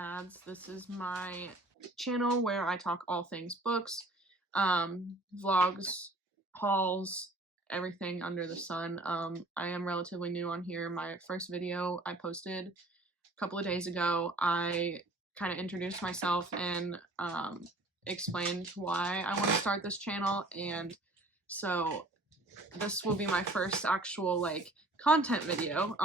Mads. This is my channel where I talk all things books, vlogs, hauls, everything under the sun. I am relatively new on here. My first video I posted a couple of days ago. I kind of introduced myself and explained why I want to start this channel, and so this will be my first actual content video.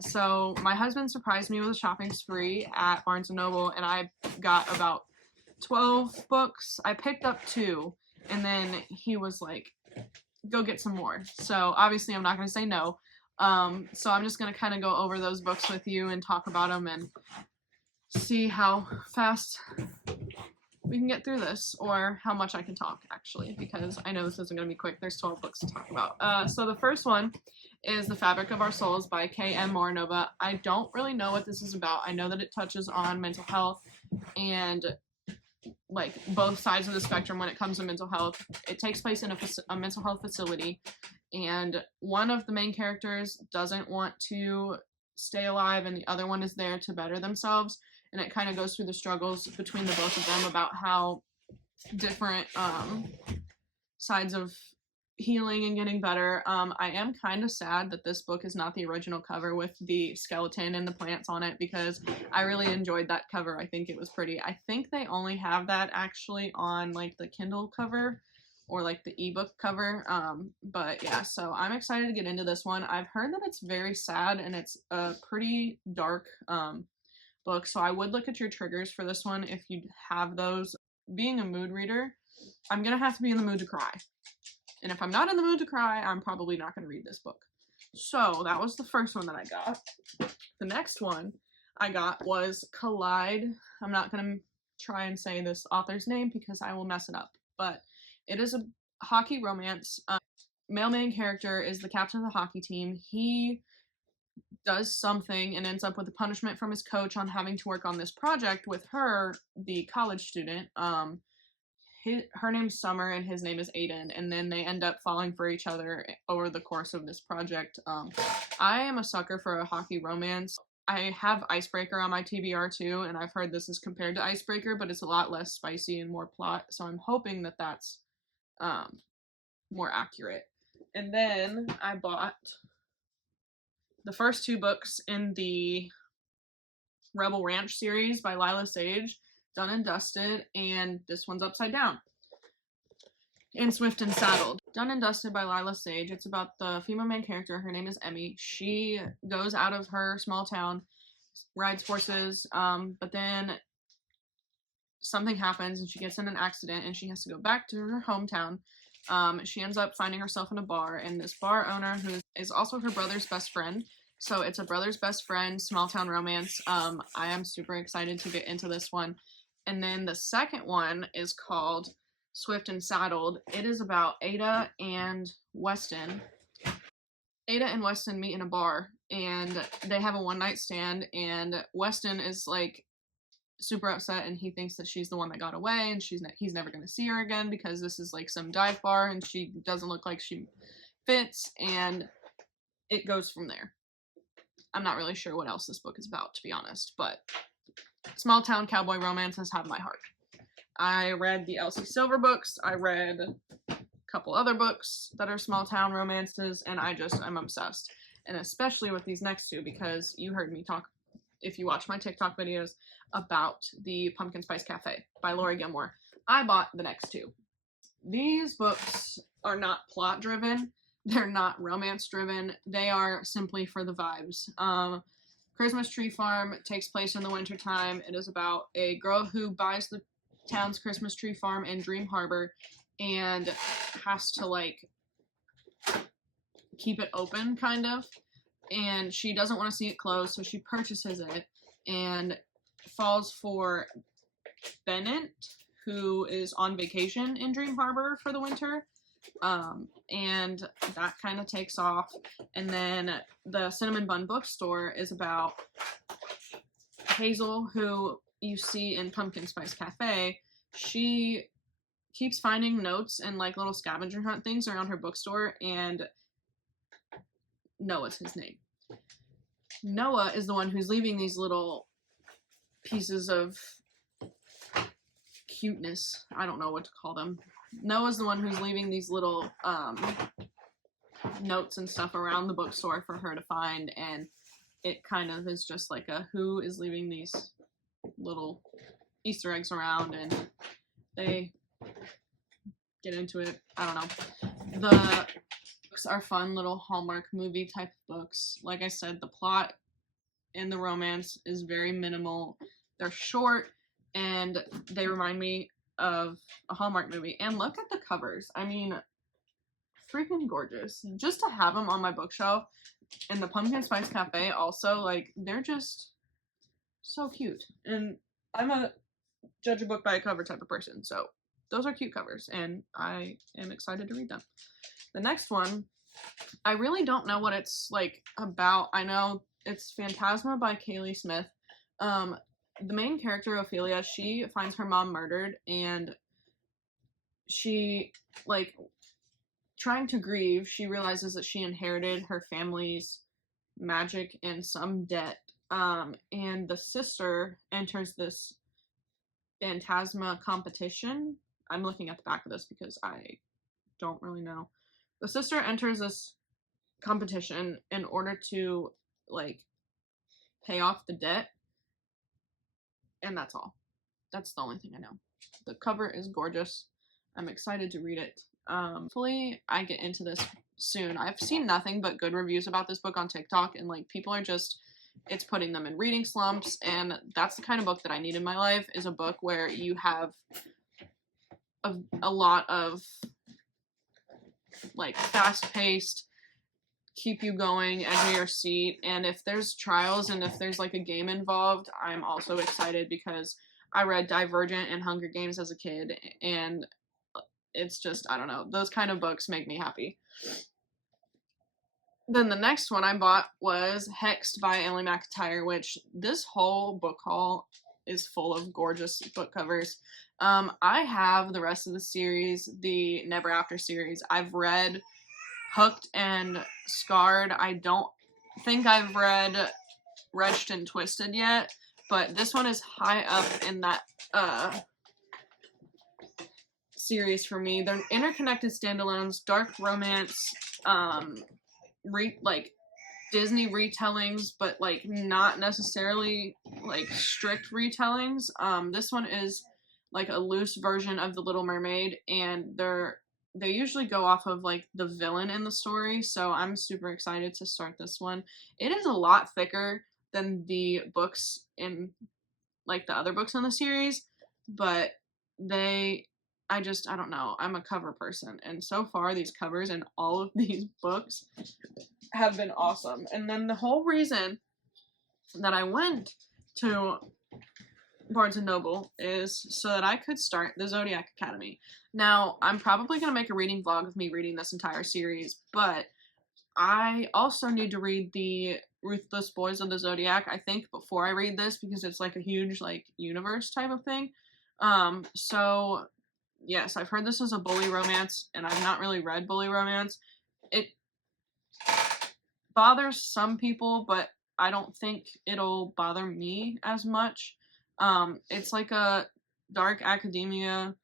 So my husband surprised me with a shopping spree at Barnes & Noble, and I got about 12 books. I picked up 2, and then he was like, go get some more. So obviously I'm not going to say no. So I'm just going to kind of go over those books with you and talk about them and see how fast we can get through this, or how much I can talk, actually, because I know this isn't going to be quick. There's 12 books to talk about. So the first one is The Fabric of Our Souls by K.M. Morinova. I don't really know what this is about. I know that it touches on mental health and both sides of the spectrum when it comes to mental health. It takes place in a mental health facility, and one of the main characters doesn't want to stay alive, and the other one is there to better themselves. And it kind of goes through the struggles between the both of them about how different sides of healing and getting better. I am kind of sad that this book is not the original cover with the skeleton and the plants on it, because I really enjoyed that cover. I think it was pretty. I think they only have that actually on the Kindle cover or the ebook cover. But yeah, so I'm excited to get into this one. I've heard that it's very sad and it's a pretty dark book, so I would look at your triggers for this one if you have those. Being a mood reader, I'm gonna have to be in the mood to cry, and if I'm not in the mood to cry, I'm probably not gonna read this book. So that was the first one that I got. The next one I got was Collide. I'm not gonna try and say this author's name because I will mess it up, but it is a hockey romance. Male main character is the captain of the hockey team. He does something and ends up with a punishment from his coach on having to work on this project with her, the college student. Her name's Summer and his name is Aiden, and then they end up falling for each other over the course of this project. I am a sucker for a hockey romance. I have Icebreaker on my TBR too, and I've heard this is compared to Icebreaker, but it's a lot less spicy and more plot, so I'm hoping that that's more accurate. And then I bought the first 2 books in the Rebel Ranch series by Lila Sage, Done and Dusted, and this one's upside down, and Swift and Saddled. Done and Dusted by Lila Sage. It's about the female main character. Her name is Emmy. She goes out of her small town, rides horses, but then something happens and she gets in an accident and she has to go back to her hometown. She ends up finding herself in a bar, and this bar owner, who is also her brother's best friend, so it's a brother's best friend small town romance. I am super excited to get into this one. And then the second one is called Swift and Saddled. It is about Ada and Weston. Ada and Weston meet in a bar, and they have a one-night stand, and Weston is super upset, and he thinks that she's the one that got away, and he's never going to see her again because this is some dive bar and she doesn't look like she fits, and it goes from there. I'm not really sure what else this book is about, to be honest, but small town cowboy romances have my heart. I read the Elsie Silver books. I read a couple other books that are small town romances, and I'm obsessed. And especially with these next 2, because you heard me talk, if you watch my TikTok videos, about the Pumpkin Spice Cafe by Laurie Gilmore. I bought the next 2. These books are not plot driven. They're not romance driven. They are simply for the vibes. Christmas Tree Farm takes place in the wintertime. It is about a girl who buys the town's Christmas tree farm in Dream Harbor and has to keep it open, kind of. And she doesn't want to see it closed, so she purchases it and falls for Bennett, who is on vacation in Dream Harbor for the winter. And that kind of takes off. And then the Cinnamon Bun Bookstore is about Hazel, who you see in Pumpkin Spice Cafe. She keeps finding notes and little scavenger hunt things around her bookstore, and Noah's his name. Noah is the one who's leaving these little pieces of cuteness. I don't know what to call them. Noah's the one who's leaving these little notes and stuff around the bookstore for her to find, and it kind of is just like a who is leaving these little Easter eggs around, and they get into it. I don't know. The books are fun little Hallmark movie type books. Like I said, the plot and the romance is very minimal. They're short, and they remind me of a Hallmark movie. And look at the covers. I mean, freaking gorgeous. Just to have them on my bookshelf, and the Pumpkin Spice Cafe also, like, they're just so cute. And I'm a judge a book by a cover type of person, so those are cute covers, and I am excited to read them. The next one, I really don't know what it's, like, about. I know it's Phantasma by Kaylee Smith. The main character, Ophelia, she finds her mom murdered, and she, like, trying to grieve, she realizes that she inherited her family's magic and some debt. And the sister enters this Phantasma competition. I'm looking at the back of this because I don't really know. The sister enters this competition in order to, like, pay off the debt. And that's all. That's the only thing I know. The cover is gorgeous. I'm excited to read it. Hopefully I get into this soon. I've seen nothing but good reviews about this book on TikTok, and, like, people are just, it's putting them in reading slumps, and that's the kind of book that I need in my life, is a book where you have a lot of, like, fast-paced, keep you going, edge of your seat, and if there's trials and if there's, like, a game involved, I'm also excited because I read Divergent and Hunger Games as a kid, and it's just, I don't know, those kind of books make me happy. Then the next one I bought was Hexed by Emily McIntyre, which this whole book haul is full of gorgeous book covers. I have the rest of the series, the Never After series. I've read Hooked and Scarred. I don't think I've read Wretched and Twisted yet, but this one is high up in that series for me. They're interconnected standalones, dark romance, like Disney retellings, but, like, not necessarily, like, strict retellings. This one is like a loose version of The Little Mermaid, and they usually go off of, like, the villain in the story, so I'm super excited to start this one. It is a lot thicker than the books in, like, the other books in the series, but I don't know, I'm a cover person, and so far these covers in all of these books have been awesome. And then the whole reason that I went to Barnes & Noble is so that I could start the Zodiac Academy. Now, I'm probably going to make a reading vlog of me reading this entire series, but I also need to read the Ruthless Boys of the Zodiac, I think, before I read this, because it's, like, a huge, like, universe type of thing. So, yes, I've heard this is a bully romance, and I've not really read bully romance. It bothers some people, but I don't think it'll bother me as much. It's like a dark academia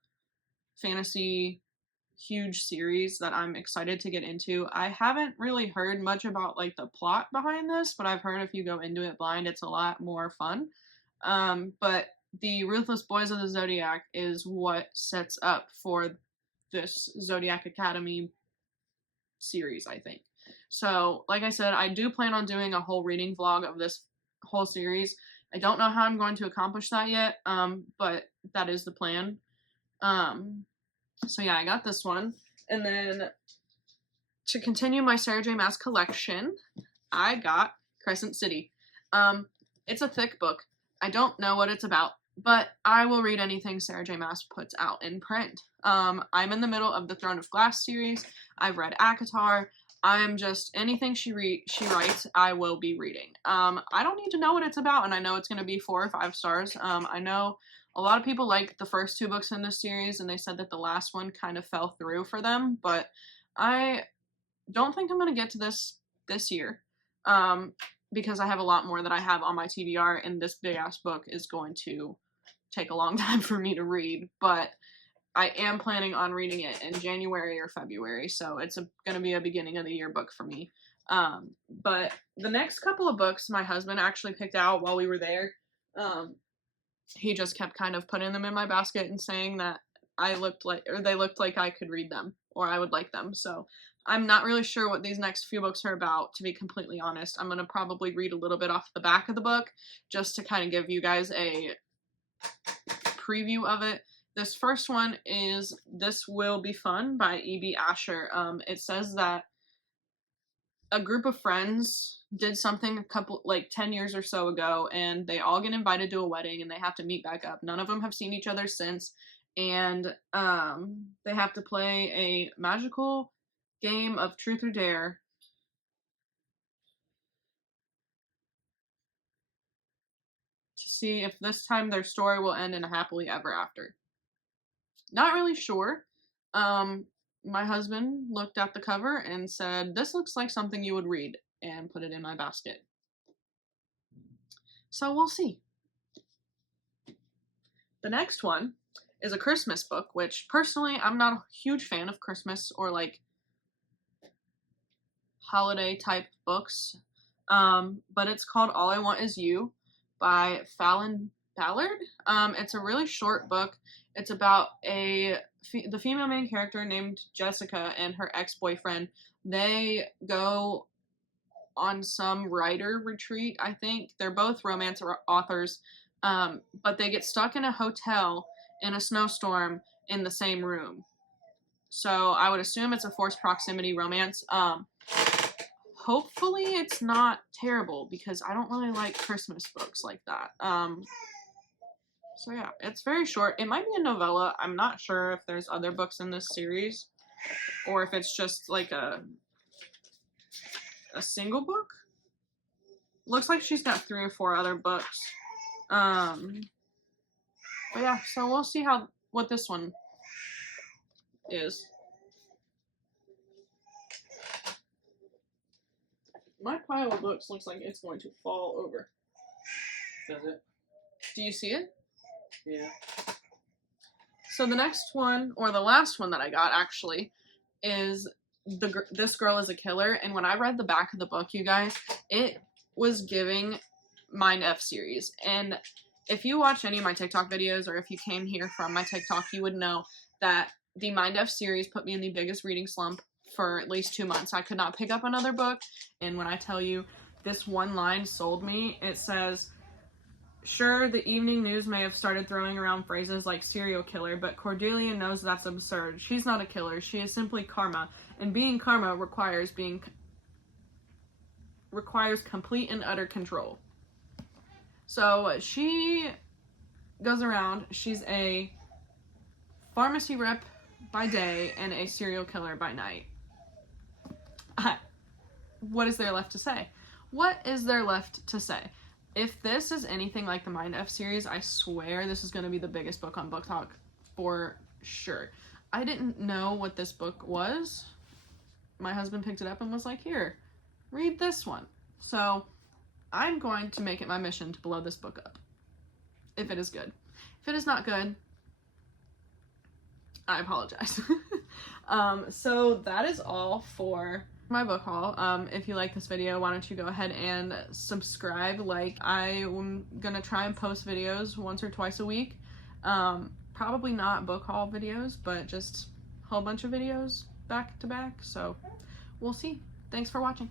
fantasy huge series that I'm excited to get into. I haven't really heard much about, like, the plot behind this, but I've heard if you go into it blind, it's a lot more fun. But the Ruthless Boys of the Zodiac is what sets up for this Zodiac Academy series, I think. So, like I said, I do plan on doing a whole reading vlog of this whole series. I don't know how I'm going to accomplish that yet, but that is the plan. So yeah, I got this one. And then to continue my Sarah J. Maas collection, I got Crescent City. It's a thick book. I don't know what it's about, but I will read anything Sarah J. Maas puts out in print. I'm in the middle of the Throne of Glass series. I've read ACOTAR. I'm just, anything she writes, I will be reading. I don't need to know what it's about, and I know it's going to be 4 or 5 stars. I know a lot of people like the first 2 books in this series, and they said that the last one kind of fell through for them, but I don't think I'm going to get to this year. because I have a lot more that I have on my TBR, and this big ass book is going to take a long time for me to read, but I am planning on reading it in January or February, so it's going to be a beginning of the year book for me. But the next couple of books my husband actually picked out while we were there. He just kept kind of putting them in my basket and saying that they looked like I could read them or I would like them. So I'm not really sure what these next few books are about, to be completely honest. I'm going to probably read a little bit off the back of the book just to kind of give you guys a preview of it. This first one is This Will Be Fun by E.B. Asher. It says that a group of friends did something 10 years or so ago, and they all get invited to a wedding and they have to meet back up. None of them have seen each other since, and they have to play a magical game of truth or dare to see if this time their story will end in a happily ever after. Not really sure. My husband looked at the cover and said, "This looks like something you would read," and put it in my basket. So we'll see. The next one is a Christmas book, which personally I'm not a huge fan of Christmas or like holiday type books. But it's called All I Want Is You by Fallon Ballard. It's a really short book. It's about the female main character named Jessica and her ex-boyfriend. They go on some writer retreat, I think. They're both romance authors, but they get stuck in a hotel in a snowstorm in the same room. So I would assume it's a forced proximity romance. Hopefully it's not terrible, because I don't really like Christmas books like that. So yeah, it's very short. It might be a novella. I'm not sure if there's other books in this series, or if it's just like a single book. Looks like she's got 3 or 4 other books. But yeah, so we'll see what this one is. My pile of books looks like it's going to fall over. Does it? Do you see it? Yeah. So the next one, or the last one that I got actually, is This Girl Is a Killer. And when I read the back of the book, you guys, it was giving Mind F series. And if you watch any of my TikTok videos, or if you came here from my TikTok, you would know that the Mind F series put me in the biggest reading slump for at least 2 months. I could not pick up another book. And when I tell you, this one line sold me. It says, "Sure, the evening news may have started throwing around phrases like serial killer, but Cordelia knows that's absurd. She's not a killer. She is simply karma. And being karma requires complete and utter control." So she goes around. She's a pharmacy rep by day and a serial killer by night. What is there left to say? What is there left to say? If this is anything like the Mind F series, I swear this is going to be the biggest book on Book Talk for sure. I didn't know what this book was. My husband picked it up and was like, "Here, read this one." So I'm going to make it my mission to blow this book up, if it is good. If it is not good, I apologize. So that is all for my book haul. If you like this video, why don't you go ahead and subscribe. I'm gonna try and post videos once or twice a week. Probably not book haul videos, but just a whole bunch of videos back to back. So we'll see. Thanks for watching.